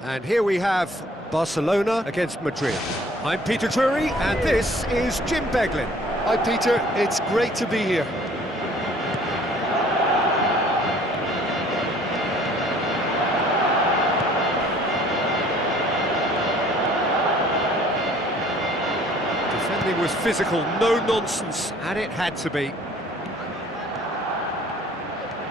And here we have Barcelona against Madrid. I'm Peter Drury, and this is Jim Beglin. Hi Peter, it's great to be here. Defending was physical, no nonsense, and it had to be.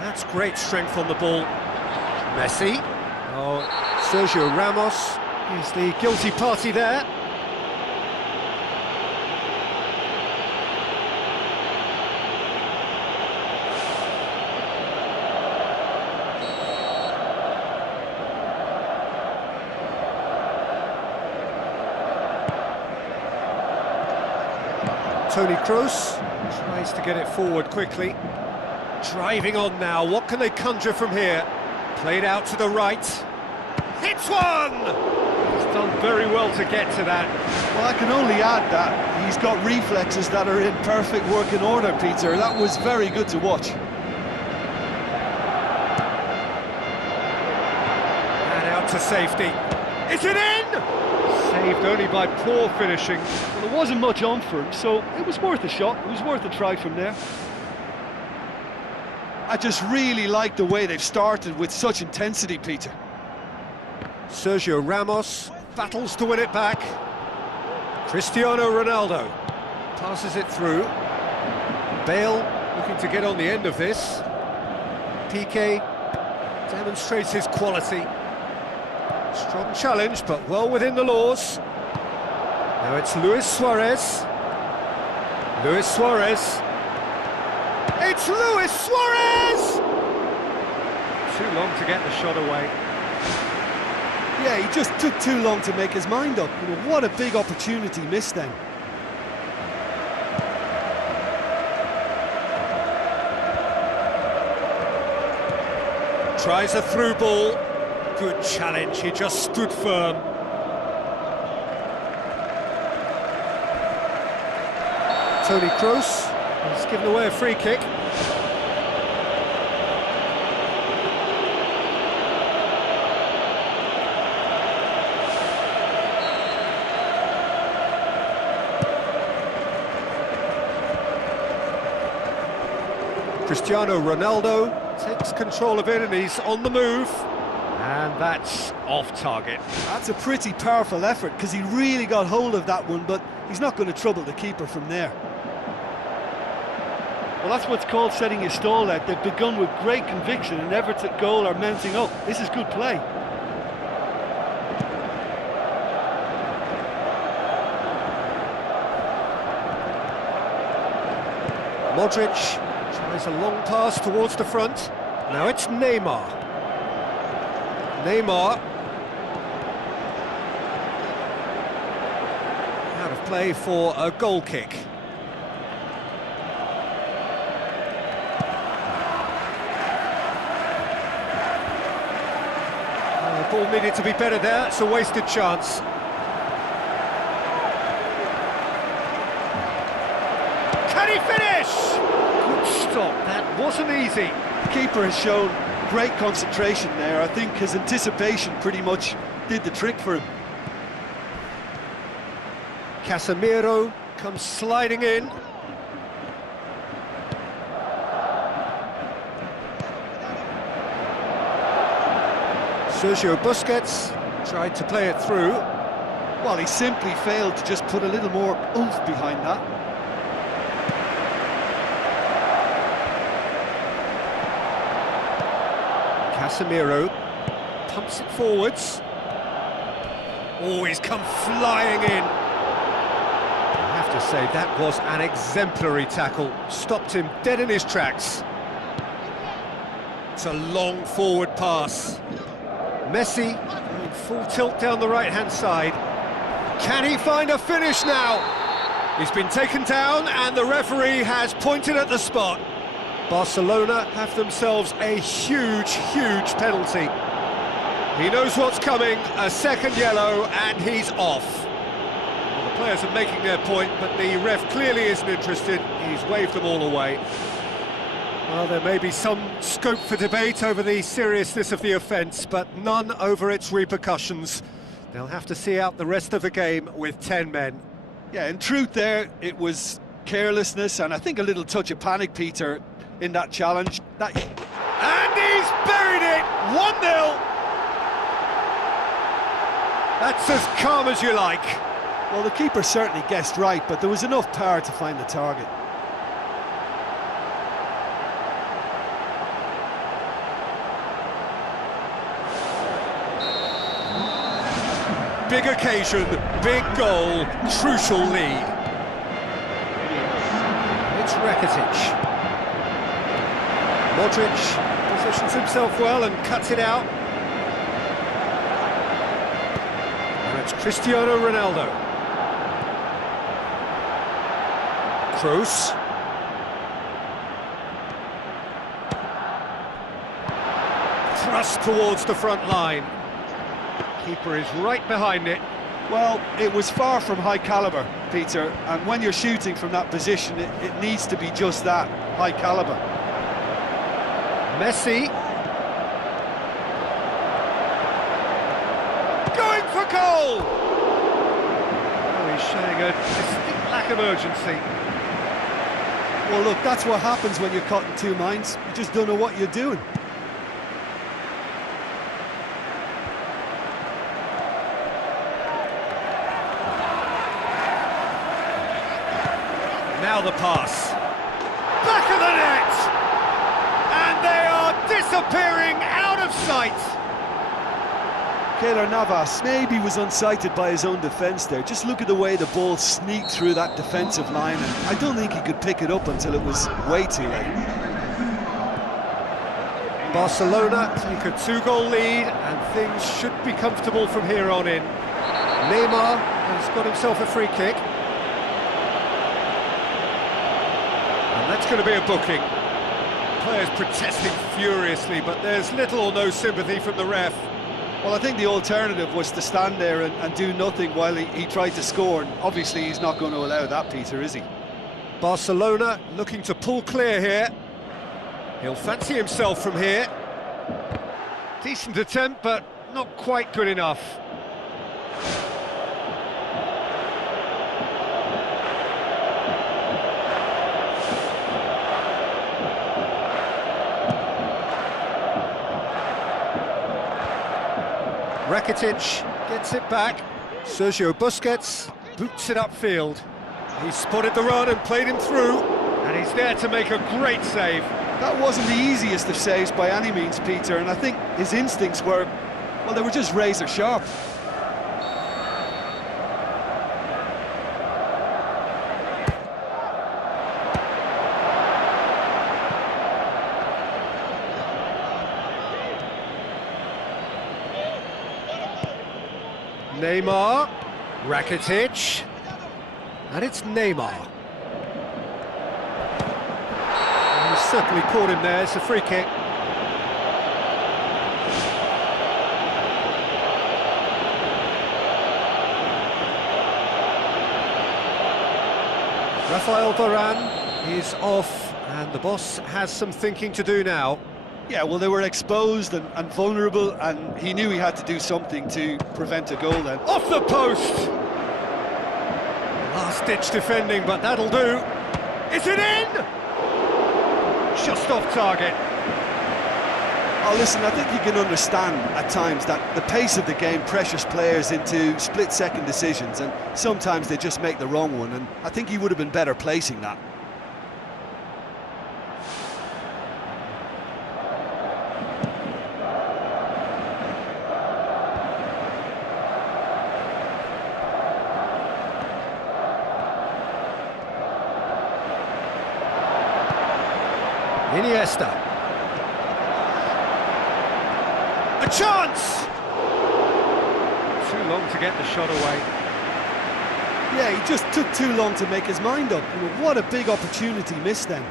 That's great strength on the ball. Messi. Oh, Sergio Ramos is the guilty party there. Toni Kroos tries to get it forward quickly. Driving on now, what can they conjure from here? Played out to the right. Hits one! He's done very well to get to that. Well, I can only add that he's got reflexes that are in perfect working order, Peter. That was very good to watch. And out to safety. Is it in? Saved only by poor finishing. Well, there wasn't much on for him, so it was worth a shot. It was worth a try from there. I just really like the way they've started with such intensity, Peter. Sergio Ramos battles to win it back. Cristiano Ronaldo passes it through. Bale looking to get on the end of this. Piqué demonstrates his quality. Strong challenge, but well within the laws. Now it's Luis Suarez. Luis Suarez. It's Luis Suarez! Too long to get the shot away. Yeah, he just took too long to make his mind up. You know, what a big opportunity missed then. Tries a through ball. Good challenge, he just stood firm. Toni Kroos has given away a free kick. Cristiano Ronaldo takes control of it and he's on the move. And that's off target. That's a pretty powerful effort because he really got hold of that one, but he's not going to trouble the keeper from there. Well, that's what's called setting your stall out. They've begun with great conviction and efforts at goal are mounting up. This is good play. Modric tries a long pass towards the front. Now it's Neymar. Neymar. Out of play for a goal kick. The ball needed to be better there, it's a wasted chance. Can he finish? Good stop, that wasn't easy. The keeper has shown great concentration there. I think his anticipation pretty much did the trick for him. Casemiro comes sliding in. Sergio Busquets tried to play it through. Well, he simply failed to just put a little more oomph behind that. Casemiro pumps it forwards. Oh, he's come flying in. I have to say, that was an exemplary tackle. Stopped him dead in his tracks. It's a long forward pass. Messi going full tilt down the right-hand side. Can he find a finish now? He's been taken down and the referee has pointed at the spot. Barcelona have themselves a huge penalty. He knows what's coming, a second yellow, and he's off. Well, the Players are making their point, but the ref clearly isn't interested. He's waved them all away. Well, there may be some scope for debate over the seriousness of the offence, but none over its repercussions. They'll have to see out the rest of the game with 10 men. Yeah, in truth there, it was carelessness and I think a little touch of panic, Peter, in that challenge. And he's buried it! 1-0! That's as calm as you like. Well, the keeper certainly guessed right, but there was enough power to find the target. Big occasion, big goal, crucial lead. It's Rakitic. Modric positions himself well and cuts it out. And it's Cristiano Ronaldo. Kroos. Thrust towards the front line. Keeper is right behind it. Well, it was far from high calibre, Peter, and when you're shooting from that position, it needs to be just that, high calibre. Messi. Going for goal! Oh, he's showing a distinct lack of urgency. Well, look, that's what happens when you're caught in two minds. You just don't know what you're doing. Now the pass. Back of the net! And they are disappearing out of sight. Keylor Navas maybe was unsighted by his own defence there. Just look at the way the ball sneaked through that defensive line, and I don't think he could pick it up until it was way too late. Barcelona take a 2-goal lead, and things should be comfortable from here on in. Neymar has got himself a free kick. And that's going to be a booking. Players protesting furiously, but there's little or no sympathy from the ref. Well, I think the alternative was to stand there and do nothing while he tried to score, and obviously he's not going to allow that, Peter, is he? Barcelona looking to pull clear here. He'll fancy himself from here. Decent attempt, but not quite good enough. Rakitic gets it back. Sergio Busquets boots it upfield. He spotted the run and played him through, and he's there to make a great save. That wasn't the easiest of saves by any means, Peter, and I think his instincts were, well, they were just razor sharp. Neymar, Rakitic, and it's Neymar. And he's certainly caught him there, it's a free kick. Rafael Varane is off, and the boss has some thinking to do now. Yeah, well, they were exposed and vulnerable, and he knew he had to do something to prevent a goal then. Off the post! Last-ditch defending, but that'll do. Is it in? Just off target. Oh, listen, I think you can understand at times that the pace of the game pressures players into split-second decisions, and sometimes they just make the wrong one, and I think he would have been better placing that. Iniesta. A chance! Too long to get the shot away. Yeah, he just took too long to make his mind up. What a big opportunity missed then.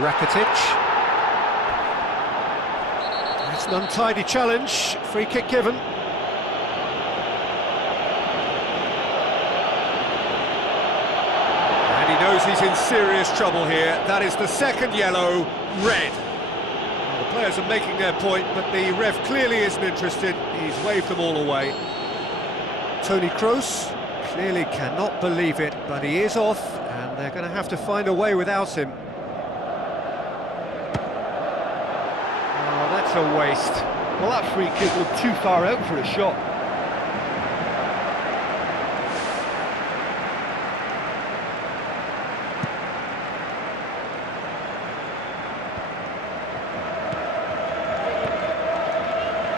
Rakitic. It's an untidy challenge, free kick given. And he knows he's in serious trouble here. That is the second yellow, red. Well, the players are making their point, but the ref clearly isn't interested. He's waved them all away. Toni Kroos clearly cannot believe it, but he is off, and they're going to have to find a way without him. Oh, that's a waste. Well, that free kick looked too far out for a shot.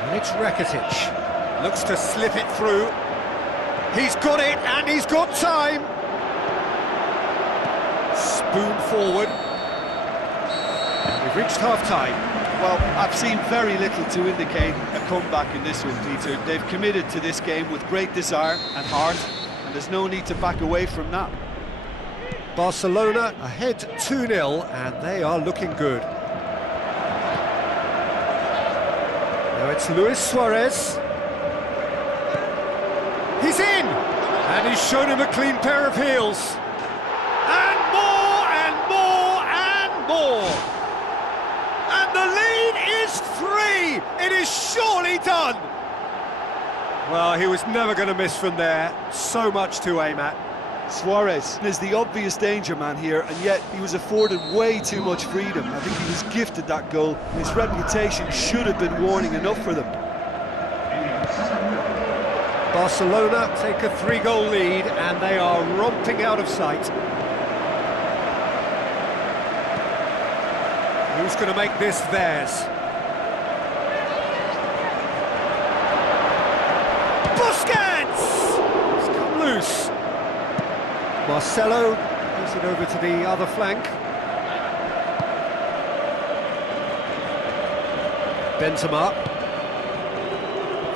And it's Rakitic. Looks to slip it through. He's got it, and he's got time. Spoon forward. We've reached half-time. Well, I've seen very little to indicate a comeback in this one, Peter. They've committed to this game with great desire and heart, and there's no need to back away from that. Barcelona ahead 2-0, and they are looking good. Now it's Luis Suarez. He's in! And he's shown him a clean pair of heels. And more, and more, and more! And the lead is 3! It is surely done! Well, he was never going to miss from there. So much to aim at. Suarez is the obvious danger man here, and yet he was afforded way too much freedom. I think he was gifted that goal. His reputation should have been warning enough for them. Barcelona take a 3-goal lead, and they are romping out of sight. Who's going to make this theirs? Busquets! It's come loose. Marcelo gives it over to the other flank. Benzema.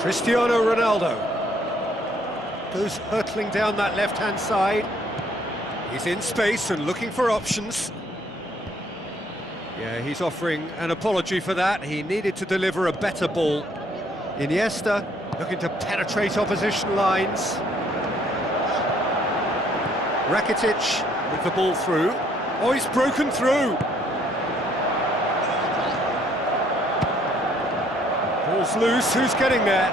Cristiano Ronaldo goes hurtling down that left-hand side. He's in space and looking for options. Yeah, he's offering an apology for that. He needed to deliver a better ball. Iniesta looking to penetrate opposition lines. Rakitic with the ball through. Oh, he's broken through. Ball's loose, who's getting there?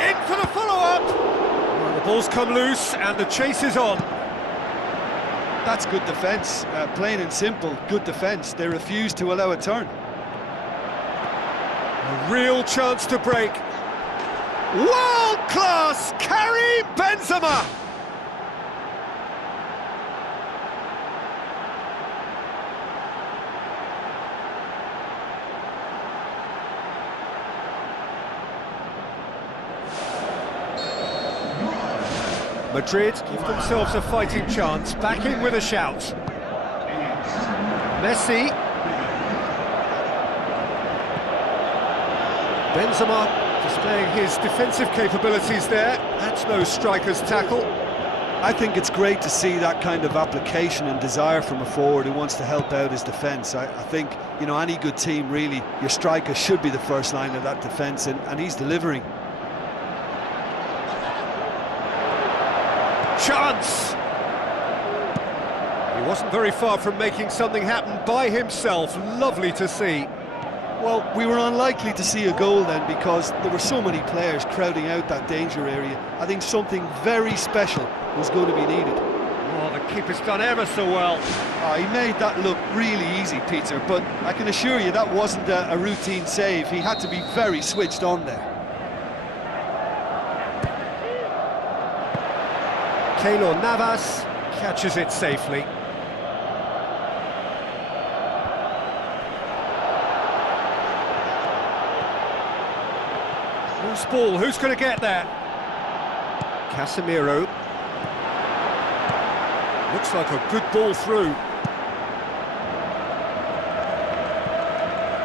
In for the follow-up! Well, the ball's come loose and the chase is on. That's good defence, plain and simple, good defence. They refuse to allow a turn. A real chance to break. World-class Karim Benzema! Madrid give themselves a fighting chance, back in with a shout. Messi. Benzema displaying his defensive capabilities there. That's no striker's tackle. I think it's great to see that kind of application and desire from a forward who wants to help out his defence. I think, you know, any good team, really, your striker should be the first line of that defence, and he's delivering. Chance! He wasn't very far from making something happen by himself. Lovely to see. Well, we were unlikely to see a goal then because there were so many players crowding out that danger area. I think something very special was going to be needed. Oh, the keeper's done ever so well. He made that look really easy, Peter, but I can assure you that wasn't a routine save. He had to be very switched on there. Keylor Navas catches it safely. Loose ball, who's going to get there? Casemiro. Looks like a good ball through.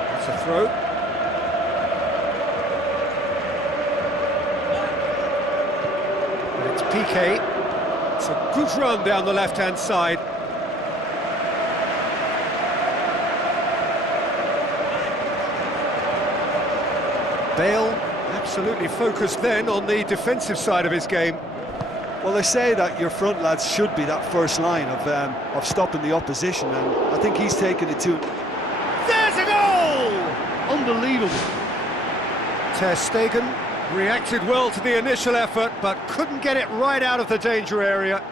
That's a throw. And it's Piqué. It's a good run down the left-hand side. Bale absolutely focused then on the defensive side of his game. Well, they say that your front lads should be that first line of stopping the opposition, and I think he's taken it to... There's a goal! Unbelievable. Ter Stegen reacted well to the initial effort, but couldn't get it right out of the danger area.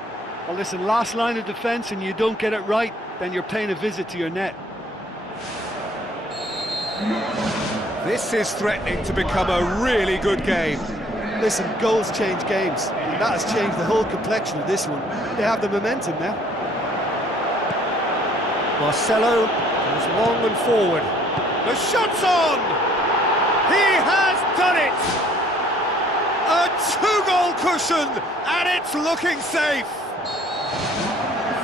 Well, listen, last line of defence and you don't get it right, then you're paying a visit to your net. This is threatening to become a really good game. Listen, goals change games, and that has changed the whole complexion of this one. They have the momentum now. Marcelo goes long and forward. The shot's on! He has done it! A two-goal cushion, and it's looking safe!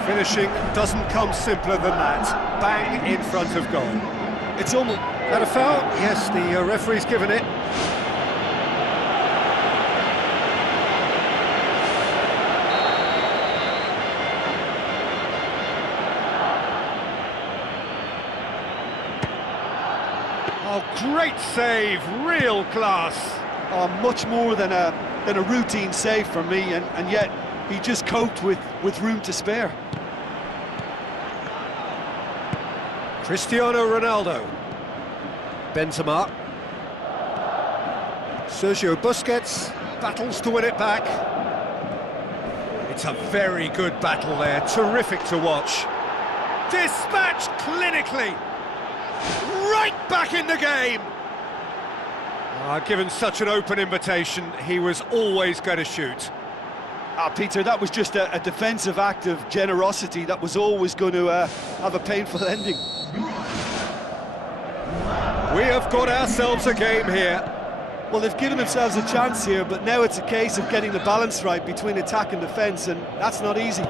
Finishing doesn't come simpler than that. Bang in front of goal. It's almost... That a foul? Yes, the referee's given it. Oh, great save, real class. Oh, much more than a routine save for me, and yet he just coped with room to spare. Cristiano Ronaldo. Benzema. Sergio Busquets battles to win it back. It's a very good battle there, terrific to watch. Dispatched clinically. Right back in the game. Given such an open invitation, he was always going to shoot. Peter, that was just a defensive act of generosity that was always going to have a painful ending. We have got ourselves a game here. Well, they've given themselves a chance here, but now it's a case of getting the balance right between attack and defence, and that's not easy.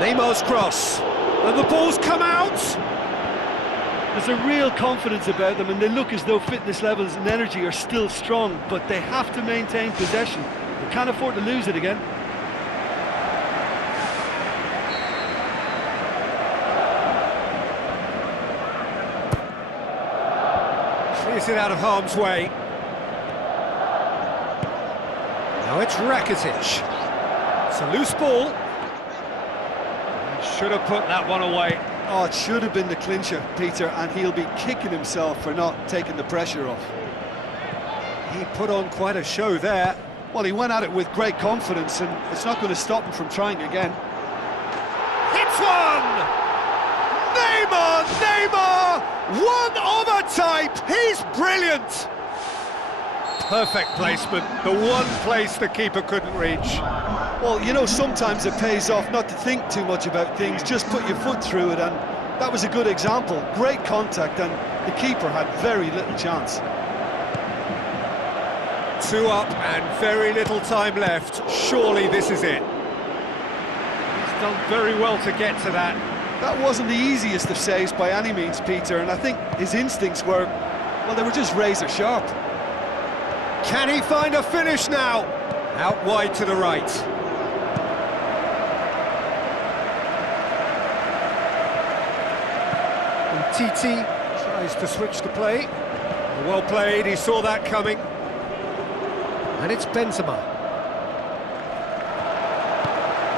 Neymar's cross, and the ball's come out. There's a real confidence about them, and they look as though fitness levels and energy are still strong, but they have to maintain possession. They can't afford to lose it again. Clears it out of harm's way. Now it's Rakitic. It's a loose ball. He should have put that one away. Oh, it should have been the clincher, Peter, and he'll be kicking himself for not taking the pressure off. He put on quite a show there. Well, he went at it with great confidence, and it's not going to stop him from trying again. Hits one! Neymar! One of a type! He's brilliant! Perfect placement, the one place the keeper couldn't reach. Well, you know, sometimes it pays off not to think too much about things, just put your foot through it, and that was a good example. Great contact, and the keeper had very little chance. 2 up and very little time left. Surely this is it. He's done very well to get to that. That wasn't the easiest of saves by any means, Peter, and I think his instincts were, well, they were just razor sharp. Can he find a finish now? Out wide to the right. And Titi tries to switch the play. Well played, he saw that coming. And it's Benzema.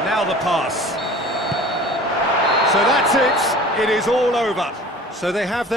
Now the pass. So that's it. It is all over. So they have their